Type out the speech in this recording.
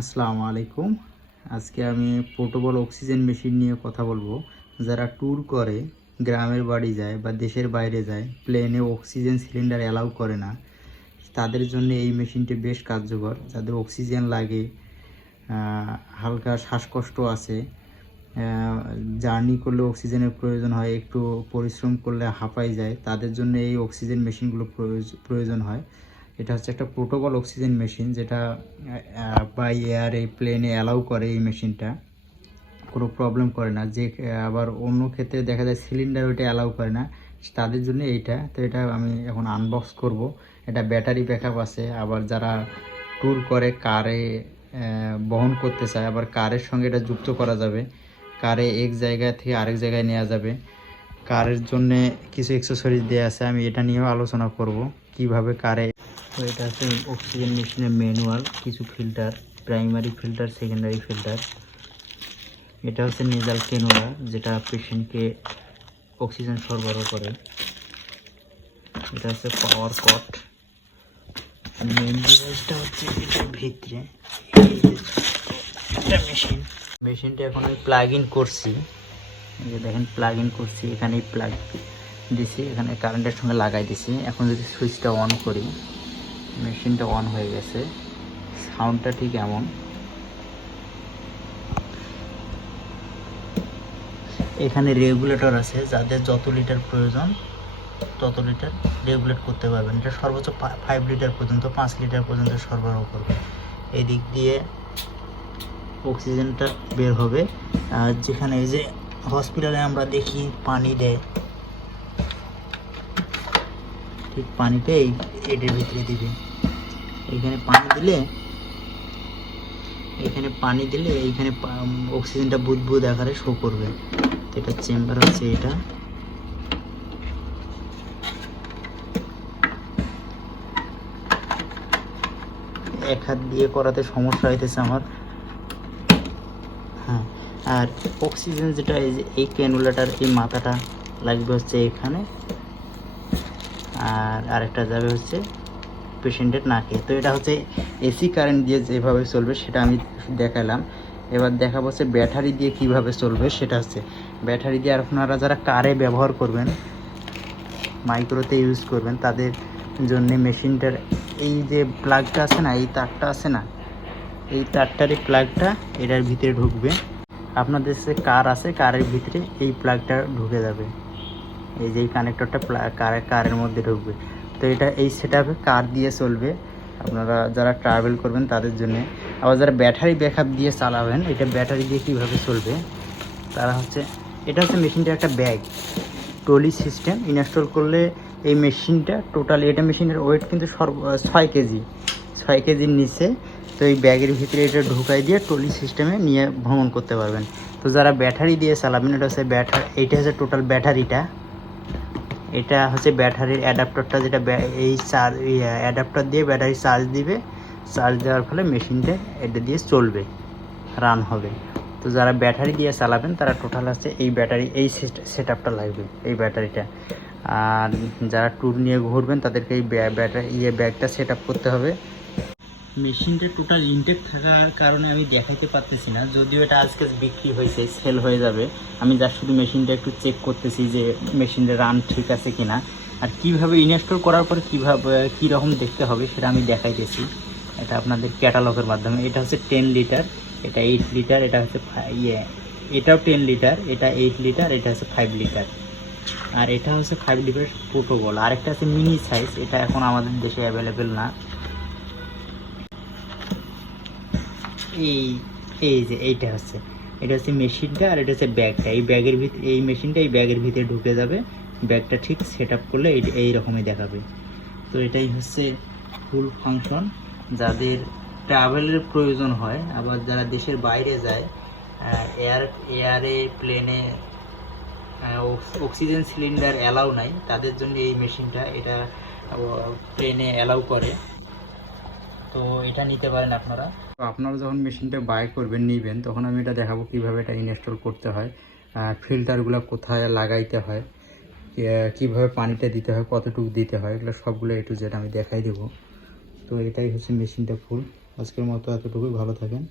আসসালামু আলাইকুম। আজকে আমি পোর্টেবল অক্সিজেন মেশিন নিয়ে কথা বলবো। যারা ট্যুর করে, গ্রামের বাড়ি যায় বা দেশের বাইরে যায়, প্লেনে অক্সিজেন সিলিন্ডার অ্যালাউ করে না, তাদের জন্য এই মেশিনটি বেশ কার্যকর। যাদের অক্সিজেন লাগে, হালকা শ্বাসকষ্ট আছে, জার্নি করলে অক্সিজেনের প্রয়োজন হয়, একটু পরিশ্রম করলে হাঁপাই যায়, তাদের জন্য এই অক্সিজেন মেশিনগুলো প্রয়োজন হয়। এটা হচ্ছে একটা পোর্টেবল অক্সিজেন মেশিন, যেটা বাই এয়ার এই প্লেনে অ্যালাউ করে। এই মেশিনটা কোনো প্রবলেম করে না। যে আবার অন্য ক্ষেত্রে দেখা যায় সিলিন্ডার ওইটা অ্যালাউ করে না, তাদের জন্য এইটা। তো এটা আমি এখন আনবক্স করব। এটা ব্যাটারি ব্যাকআপ আছে। আবার যারা ট্যুর করে, কারে বহন করতে চায়, আবার কারের সঙ্গে এটা যুক্ত করা যাবে। কারে এক জায়গা থেকে আরেক জায়গায় নেওয়া যাবে। কারের জন্যে কিছু অ্যাক্সেসরিজ দেওয়া আছে, আমি এটা নিয়েও আলোচনা করব কিভাবে কারে। তো এটা হচ্ছে অক্সিজেন মেশিনের ম্যানুয়াল, কিছু filter, primary filter, secondary filter. এটা হচ্ছে নেজাল ক্যানুলা, যেটা পেশেন্টকে অক্সিজেন সরবরাহ করে। এটা হচ্ছে পাওয়ার কট। মেইন ডিভাইসটা হচ্ছে এটার ভিতরে। এটা মেশিনটা এখন আমি প্লাগ ইন করছি। এই যে দেখেন, প্লাগ ইন করছি। এখানেই প্লাগ দিছি, এখানে কারেন্টের সঙ্গে লাগাই দিছি। এখন যদি সুইচটা অন করি, মেশিনটা অন হয়ে গেছে। সাউন্ডটা ঠিক এমন। এখানে রেগুলেটর আছে, যাদের যত লিটার প্রয়োজন তত লিটার রেগুলেট করতে পারবেন। এটা সর্বোচ্চ 5 লিটার পর্যন্ত, 5 লিটার পর্যন্ত সরবরাহ করবে। এই দিক দিয়ে অক্সিজেনটা বের হবে। আর যেখানে এই যে হসপিটালে আমরা দেখি পানি দেয়, ঠিক পানিটা এটার ভিতরে দিবে। এইখানে পানি দিলে এইখানে অক্সিজেনটা বুদবুদ আকারে শো করবে। এটা চেম্বার হচ্ছে এটা। এক হাত দিয়ে করাতে সমস্যা হইতেছে আমার। হ্যাঁ, আর অক্সিজেন যেটা, এই যে এই ক্যানুলাটার এই মাথাটা লাগবে হচ্ছে এখানে, আর আরেকটা যাবে হচ্ছে পেশেন্টের নাকে। তো এটা হচ্ছে এসি কারেন্ট দিয়ে যেভাবে চলবে সেটা আমি দেখালাম। এবার দেখাবো হচ্ছে ব্যাটারি দিয়ে কিভাবে চলবে। সেটা হচ্ছে ব্যাটারি দিয়ে আপনারা যারা কারে ব্যবহার করবেন, মাইক্রোতে ইউজ করবেন, তাদের জন্য মেশিনটার এই যে প্লাগটা আছে না, এই তারটা আছে না, এই তারটারই প্লাগটা এটার ভিতরে ঢুকবে। আপনাদের যে কার আছে, কারের ভিতরে এই প্লাগটা ঢুকে যাবে। এই যে এই কানেক্টরটা কারের মধ্যে ঢুকবে। তো এটা এই সেটআপে কার দিয়ে চলবে, আপনারা যারা ট্রাভেল করবেন তাদের জন্য। আবার যারা ব্যাটারি ব্যাকআপ দিয়ে চালাবেন, এটা ব্যাটারি দিয়ে কীভাবে চলবে, তারা হচ্ছে, এটা হচ্ছে মেশিনটা একটা ব্যাগ ট্রলি সিস্টেম ইনস্টল করলে এই মেশিনটা টোটালি, এটা মেশিনের ওয়েট কিন্তু 6 কেজির নিচে। তো এই ব্যাগের ভিতরে এটা ঢুকাই দিয়ে ট্রলি সিস্টেমে নিয়ে ভ্রমণ করতে পারবেন। তো যারা ব্যাটারি দিয়ে চালাবেন, এটা হচ্ছে এইটা হচ্ছে টোটাল ব্যাটারিটা। এটা হচ্ছে ব্যাটারির অ্যাডাপ্টারটা, যেটা এই অ্যাডাপ্টার দিয়ে ব্যাটারি চার্জ দিবে। চার্জ দেওয়ার ফলে মেশিনটা এটা দিয়ে চলবে, রান হবে। তো যারা ব্যাটারি দিয়ে চালাবেন তারা টোটাল হচ্ছে এই ব্যাটারি, এই সেটআপটা লাগবে, এই ব্যাটারিটা। আর যারা ট্যুর নিয়ে ঘুরবেন তাদেরকে এই ব্যাগটা সেট আপ করতে হবে। মেশিনটা টোটাল ইনটেক থাকার কারণে আমি দেখাইতে পারতেছি না, যদিও এটা আজকে বিক্রি হয়েছে, সেল হয়ে যাবে। আমি যা শুধু মেশিনটা একটু চেক করতেছি যে মেশিনটা রান ঠিক আছে কিনা, আর কিভাবে ইনস্টল করার পরে কীরকম দেখতে হবে সেটা আমি দেখাইতেছি। এটা আপনাদের ক্যাটালগের মাধ্যমে। এটা হচ্ছে 10 লিটার, এটা 8 লিটার, এটা হচ্ছে এটাও 10 লিটার, এটা 8 লিটার, এটা হচ্ছে 5 লিটার। আর এটা হচ্ছে 5 লিটার পোর্টেবল। আরেকটা আছে মিনি সাইজ, এটা এখন আমাদের দেশে অ্যাভেলেবেল না। এই যে এইটা হচ্ছে মেশিনটা, আর এটা হচ্ছে ব্যাগটা। এই মেশিনটা এই ব্যাগের ভিতরে ঢুকে যাবে। ব্যাগটা ঠিক সেট আপ করলে এই রকমই দেখাবে। তো এটাই হচ্ছে ফুল ফাংশন। যাদের ট্রাভেলের প্রয়োজন হয়, আবার যারা দেশের বাইরে যায়, এয়ারে প্লেনে অক্সিজেন সিলিন্ডার অ্যালাউ নাই, তাদের জন্য এই মেশিনটা, এটা প্লেনে অ্যালাউ করে। তো এটা নিতে পারেন আপনারা। তো আপনারা যখন মেশিনটা বাই করবেন, নিবেন, তখন আমি এটা দেখাবো কীভাবে এটা ইনস্টল করতে হয়, ফিল্টারগুলো কোথায় লাগাইতে হয়, কীভাবে পানিটা দিতে হয়, কতটুকু দিতে হয়, এগুলো সবগুলো A to Z আমি দেখাই দেবো। তো এটাই হচ্ছে মেশিনটা ফুল। আজকের মতো এতটুকুই, ভালো থাকেন।